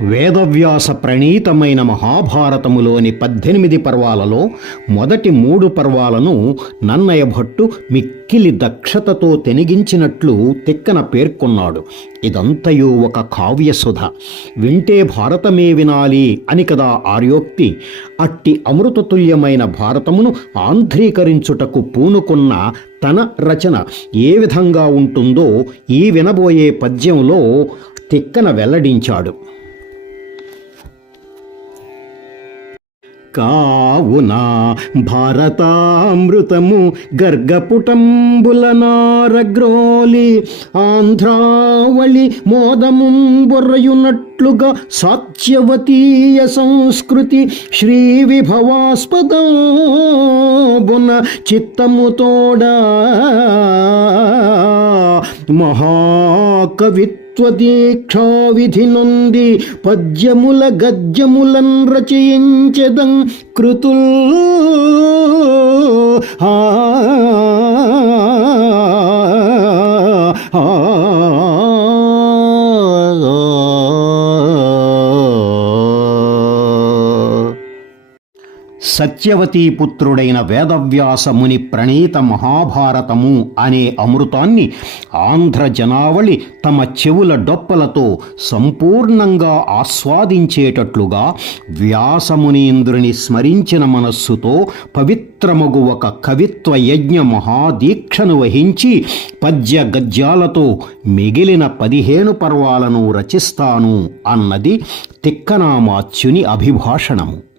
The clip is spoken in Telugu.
వేదవ్యాస ప్రణీతమైన మహాభారతములోని పద్దెనిమిది పర్వాలలో మొదటి మూడు పర్వాలను నన్నయ భట్టు మిక్కిలి దక్షతతో తెనిగించినట్లు తిక్కన పేర్కొన్నాడు. ఇదంతయు ఒక కావ్యసుధ. వింటే భారతమే వినాలి అని కదా ఆర్యోక్తి. అట్టి అమృతతుల్యమైన భారతమును ఆంధ్రీకరించుటకు పూనుకున్న తన రచన ఏ విధంగా ఉంటుందో ఈ వినబోయే పద్యంలో తిక్కన వెల్లడించాడు. కావున భారతామృతము గర్గపుటంబులనారగ్రోలి ఆంధ్రావళి మోదము బొర్రయునట్లుగా సాత్యవతీయ సంస్కృతి శ్రీ విభవాస్పదమున చిత్తముతోడా మహాకవిత్వ దీక్షా విధి నొంది పద్యముల గద్యములన్ రచయించదం కృతుల్ ఆ. సత్యవతీ పుత్రుడైన వేదవ్యాసముని ప్రణీత మహాభారతము అనే అమృతాన్ని ఆంధ్ర జనావళి తమ చెవుల డొప్పలతో సంపూర్ణంగా ఆస్వాదించేటట్లుగా వ్యాసమునీంద్రుని స్మరించిన మనస్సుతో పవిత్రమగు ఒక కవిత్వ యజ్ఞ మహాదీక్షను వహించి పద్య గద్యాలతో మిగిలిన పదిహేను పర్వాలను రచిస్తాను అన్నది తిక్కనామాత్యుని అభిభాషణము.